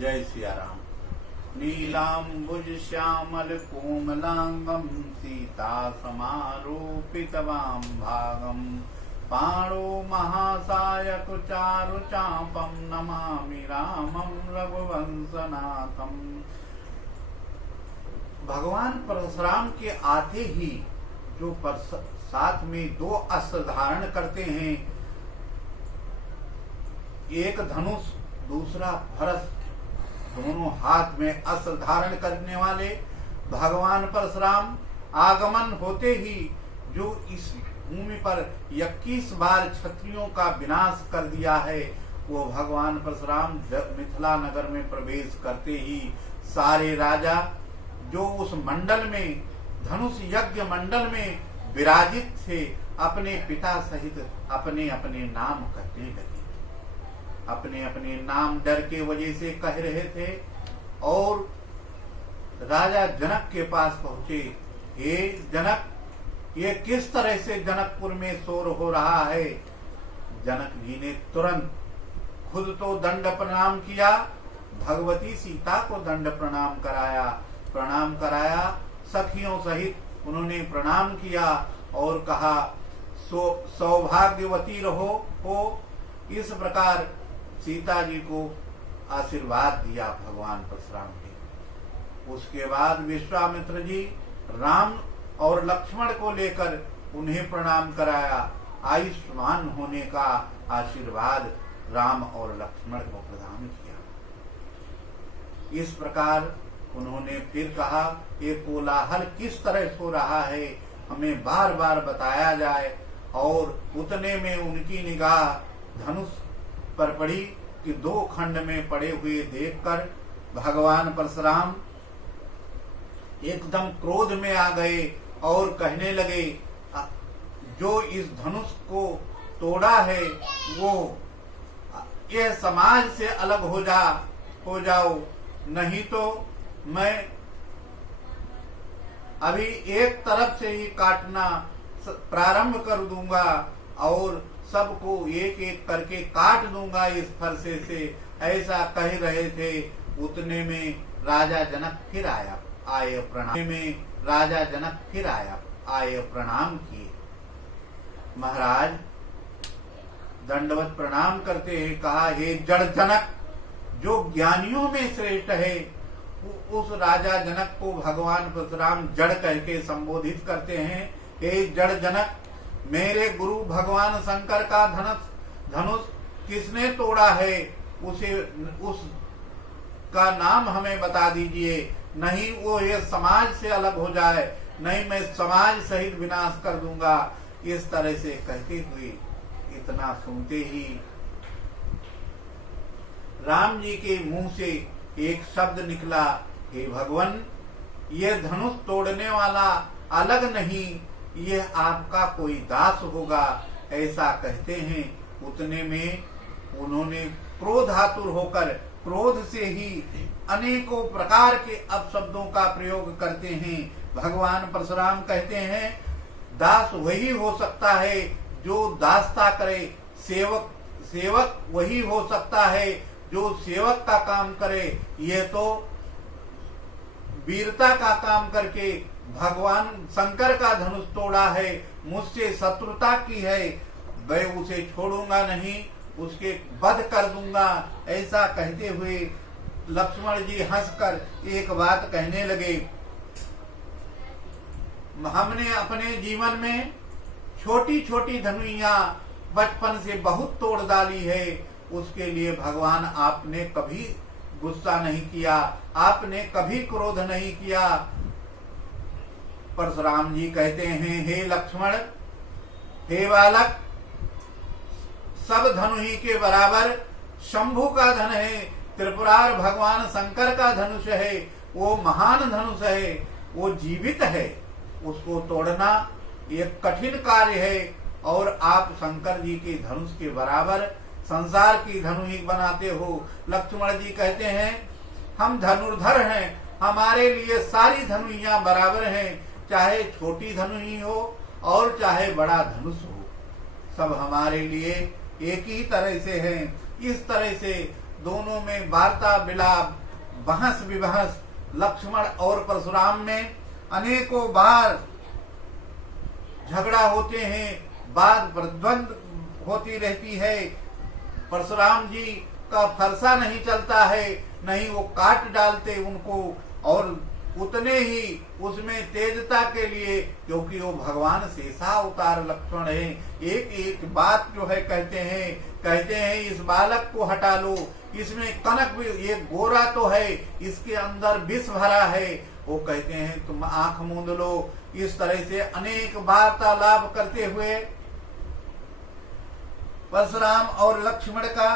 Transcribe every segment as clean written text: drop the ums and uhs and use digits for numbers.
जय सिया राम। नीलाम्बुज श्यामल कोमलांगम सीता समारूपितवाम भागम पाणो महासायक चारु चापम नमामि रामम रघुवंशनाथम। भगवान परशुराम के आते ही जो साथ में दो अस्त्र धारण करते हैं, एक धनुष दूसरा फरस, दोनों हाथ में अस्त्र धारण करने वाले भगवान परशुराम आगमन होते ही जो इस भूमि पर 21 बार क्षत्रियों का विनाश कर दिया है, वो भगवान परशुराम मिथिला नगर में प्रवेश करते ही सारे राजा जो उस मंडल में, धनुष यज्ञ मंडल में विराजित थे, अपने पिता सहित अपने अपने नाम कहने लगे। अपने अपने नाम डर के वजह से कह रहे थे और राजा जनक के पास पहुंचे। हे जनक, ये किस तरह से जनकपुर में शोर हो रहा है? जनक जी ने तुरंत खुद तो दंड प्रणाम किया, भगवती सीता को दंड प्रणाम कराया, सखियों सहित उन्होंने प्रणाम किया और कहा सौभाग्यवती हो। इस प्रकार सीता जी को आशीर्वाद दिया भगवान परशुराम ने। उसके बाद विश्वामित्र जी राम और लक्ष्मण को लेकर उन्हें प्रणाम कराया, आयुष्मान होने का आशीर्वाद राम और लक्ष्मण को प्रदान किया। इस प्रकार उन्होंने फिर कहा, ये कोलाहल किस तरह हो रहा है, हमें बार बार बताया जाए। और उतने में उनकी निगाह धनुष पर पड़ी कि दो खंड में पड़े हुए देखकर भगवान परशुराम एकदम क्रोध में आ गए और कहने लगे, जो इस धनुष को तोड़ा है वो यह समाज से अलग हो जाओ, नहीं तो मैं अभी एक तरफ से ही काटना प्रारंभ कर दूंगा और सबको एक एक करके काट दूंगा इस फरसे से। ऐसा कह रहे थे। उतने में राजा जनक फिर आए प्रणाम किए। महाराज दंडवत प्रणाम करते हैं, कहा, हे जड़ जनक, जो ज्ञानियों में श्रेष्ठ है, उस राजा जनक को भगवान परशुराम जड़ करके संबोधित करते हैं। हे जड़ जनक, मेरे गुरु भगवान शंकर का धनुष किसने तोड़ा है, उस का नाम हमें बता दीजिए, नहीं वो ये समाज से अलग हो जाए, नहीं मैं समाज सहित विनाश कर दूंगा। इस तरह से कहते हुए इतना सुनते ही राम जी के मुंह से एक शब्द निकला, हे भगवान, ये धनुष तोड़ने वाला अलग नहीं, यह आपका कोई दास होगा, ऐसा कहते हैं। उतने में उन्होंने क्रोधातुर होकर क्रोध से ही अनेकों प्रकार के अपशब्दों का प्रयोग करते हैं। भगवान परशुराम कहते हैं, दास वही हो सकता है जो दासता करे, सेवक वही हो सकता है जो सेवक का काम करे। यह तो वीरता का काम करके भगवान शंकर का धनुष तोड़ा है, मुझसे शत्रुता की है, मैं उसे छोड़ूंगा नहीं, उसके वध कर दूंगा। ऐसा कहते हुए लक्ष्मण जी हंसकर एक बात कहने लगे, हमने अपने जीवन में छोटी छोटी धनुइयां बचपन से बहुत तोड़ डाली है, उसके लिए भगवान आपने कभी गुस्सा नहीं किया, आपने कभी क्रोध नहीं किया। परशुराम जी कहते हैं, हे लक्ष्मण, हे बालक, सब धनु ही के बराबर शंभु का धन है, त्रिपुरार भगवान शंकर का धनुष है, वो महान धनुष है, वो जीवित है, उसको तोड़ना एक कठिन कार्य है। और आप शंकर जी के धनुष के बराबर संसार की धनु ही बनाते हो। लक्ष्मण जी कहते हैं, हम धनुर्धर हैं, हमारे लिए सारी धनुइयां बराबर हैं, चाहे छोटी धनु ही हो और चाहे बड़ा धनुष हो, सब हमारे लिए एक ही तरह से हैं। इस तरह से दोनों में वार्ता विलाप, बहस विबहस लक्ष्मण और परशुराम में अनेकों बार झगड़ा होते हैं, वाद प्रतिद्वंद होती रहती है। परशुराम जी का फरसा नहीं चलता है, नहीं वो काट डालते उनको, और उतने ही उसमें तेजता के लिए, क्योंकि वो भगवान शेषा अवतार लक्ष्मण है, एक एक बात जो है कहते हैं इस बालक को हटा लो, इसमें कनक भी, ये गोरा तो है, इसके अंदर विष भरा है, वो कहते हैं तुम आंख मूंद लो। इस तरह से अनेक वार्तालाप करते हुए परशुराम और लक्ष्मण का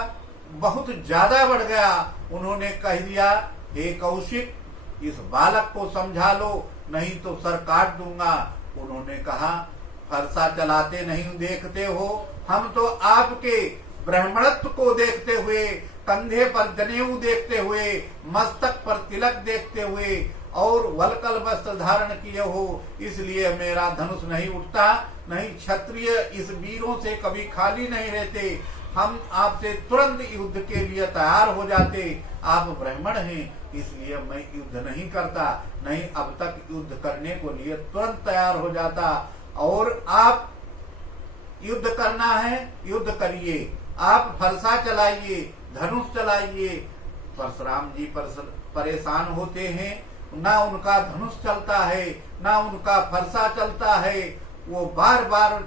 बहुत ज्यादा बढ़ गया। उन्होंने कह दिया, हे कौशिक, इस बालक को समझा लो, नहीं तो सर काट दूंगा। उन्होंने कहा, फरसा चलाते नहीं देखते हो, हम तो आपके ब्राह्मणत्व को देखते हुए, कंधे पर जनेऊ देखते हुए, मस्तक पर तिलक देखते हुए और वलकल वस्त्र धारण किए हो, इसलिए मेरा धनुष नहीं उठता। नहीं, क्षत्रिय इस वीरों से कभी खाली नहीं रहते, हम आपसे तुरंत युद्ध के लिए तैयार हो जाते। आप ब्राह्मण हैं, इसलिए मैं युद्ध नहीं करता, नहीं अब तक युद्ध करने को लिए तुरंत तैयार हो जाता। और आप युद्ध करना है, युद्ध करिए, आप फरसा चलाइए, धनुष चलाइए। परशुराम जी परेशान होते हैं, ना उनका धनुष चलता है, ना उनका फरसा चलता है। वो बार बार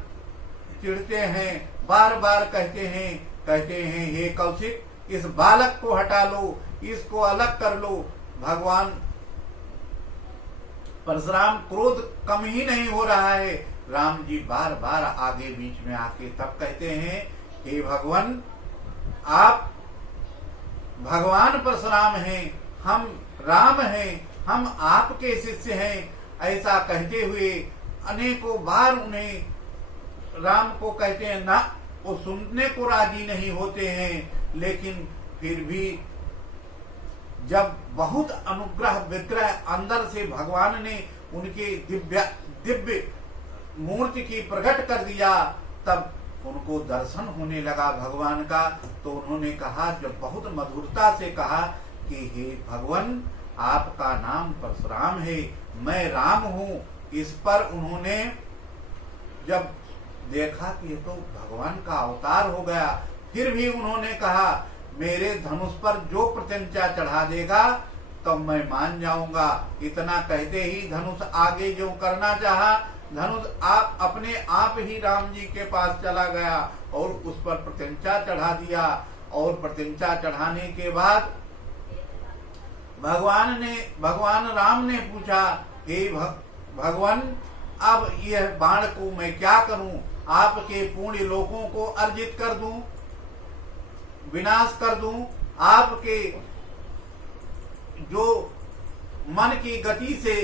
चिढ़ते हैं, बार बार कहते हैं हे कौशिक, इस बालक को हटा लो, इसको अलग कर लो। भगवान परशुराम क्रोध कम ही नहीं हो रहा है। राम जी बार बार आगे बीच में आके तब कहते हैं, हे भगवान, आप भगवान परशुराम हैं, हम राम हैं, हम आपके शिष्य हैं। ऐसा कहते हुए अनेकों बार उन्हें राम को कहते हैं, ना वो सुनने को राजी नहीं होते हैं। लेकिन फिर भी जब बहुत अनुग्रह विग्रह अंदर से भगवान ने उनके दिव्य मूर्ति की प्रकट कर दिया, तब उनको दर्शन होने लगा भगवान का। तो उन्होंने कहा, जब बहुत मधुरता से कहा कि हे भगवान, आपका नाम परशुराम है, मैं राम हूँ। इस पर उन्होंने जब देखा कि ये तो भगवान का अवतार हो गया, फिर भी उन्होंने कहा, मेरे धनुष पर जो प्रत्यंचा चढ़ा देगा तब मैं मान जाऊंगा। इतना कहते ही धनुष आगे जो करना चाहा, धनुष आप अपने आप ही राम जी के पास चला गया और उस पर प्रत्यंचा चढ़ा दिया। और प्रत्यंचा चढ़ाने के बाद भगवान राम ने पूछा, हे भगवान, अब यह बाण को मैं क्या करूं? आपके पुण्य लोगों को अर्जित कर दूं, विनाश कर दूं, आपके जो मन की गति से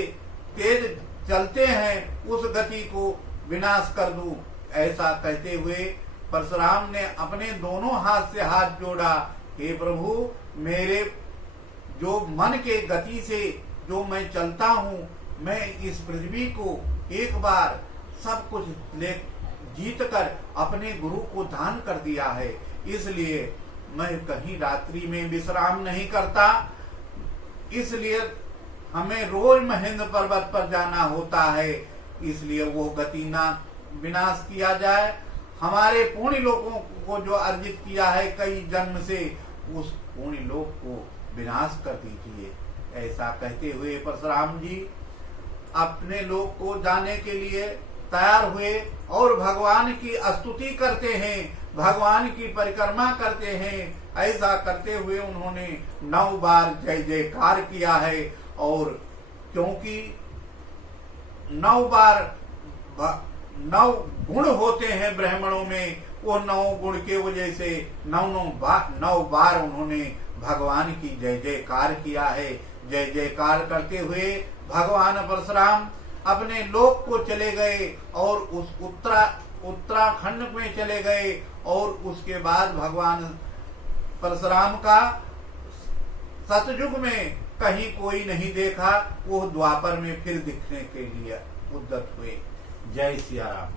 तेज चलते हैं उस गति को विनाश कर दूं। ऐसा कहते हुए परशुराम ने अपने दोनों हाथ से हाथ जोड़ा, हे प्रभु, मेरे जो मन के गति से जो मैं चलता हूँ, मैं इस पृथ्वी को एक बार सब कुछ ले जीत कर अपने गुरु को दान कर दिया है, इसलिए मैं कहीं रात्रि में विश्राम नहीं करता। इसलिए हमें रोज महेंद्र पर्वत पर जाना होता है, इसलिए वो गति ना विनाश किया जाए। हमारे पुण्य लोगों को जो अर्जित किया है कई जन्म से, उस पुण्य लोक को विनाश कर दीजिए। ऐसा कहते हुए परशुराम जी अपने लोक को जाने के लिए तैयार हुए और भगवान की स्तुति करते हैं, भगवान की परिक्रमा करते हैं। ऐसा करते हुए उन्होंने 9 बार जय जयकार किया है। और क्योंकि 9 बार 9 गुण होते हैं ब्राह्मणों में, वो 9 गुण के वजह से 9 बार उन्होंने भगवान की जय जयकार किया है। जय जयकार करते हुए भगवान परशुराम अपने लोक को चले गए और उस उत्तराखंड में चले गए। और उसके बाद भगवान परशुराम का सतयुग में कहीं कोई नहीं देखा, वो द्वापर में फिर दिखने के लिए उद्यत हुए। जय सिया राम।